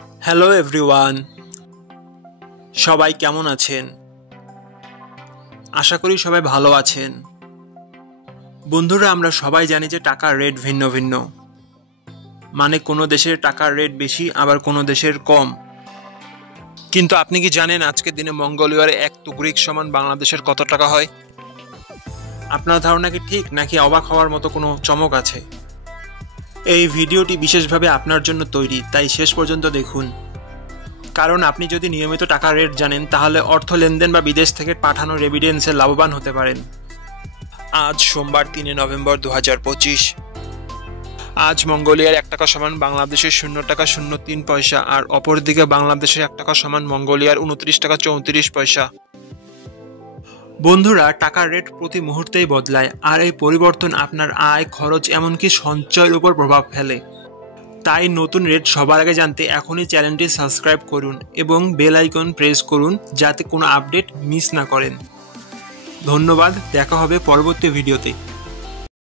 Hello everyone, সবাই কেমন আছেন? আশা করি সবাই ভালো আছেন। বন্ধুরা, আমরা সবাই জানি যে টাকার রেট ভিন্ন ভিন্ন। মানে কোনো দেশের টাকার রেট বেশি, আবার কোনো দেশের কম। কিন্তু আপনি কি জানেন আজকের দিনে মঙ্গোলিয়ারে এক তুগরিক সমান বাংলাদেশের কত টাকা হয়? আপনার ধারণা কি ঠিক, নাকি অবাক হওয়ার মতো কোনো চমক আছে? এই ভিডিওটি বিশেষভাবে আপনার জন্য তৈরি, তাই শেষ পর্যন্ত দেখুন। কারণ আপনি যদি নিয়মিত টাকার রেট জানেন, তাহলে অর্থ লেনদেন বা বিদেশ থেকে পাঠানো রেমিটেন্সে লাভবান হতে পারেন। আজ সোমবার ৩ নভেম্বর ২০২৫। আজ মঙ্গোলিয়ার ১ টাকা সমান বাংলাদেশের ০ টাকা ০৩ পয়সা, আর অপরদিকে বাংলাদেশের ১ টাকা সমান মঙ্গোলিয়ার ২৯ টাকা ৩৪ পয়সা। বন্ধুরা, টাকার রেট প্রতি মুহূর্তেই বদলায়, আর এই পরিবর্তন আপনার আয়, খরচ, এমনকি সঞ্চয়ের উপর প্রভাব ফেলে। তাই নতুন রেট সবার আগে জানতে এখনই চ্যানেলটি সাবস্ক্রাইব করুন এবং বেল আইকন প্রেস করুন, যাতে কোনো আপডেট মিস না করেন। ধন্যবাদ, দেখা হবে পরবর্তী ভিডিওতে।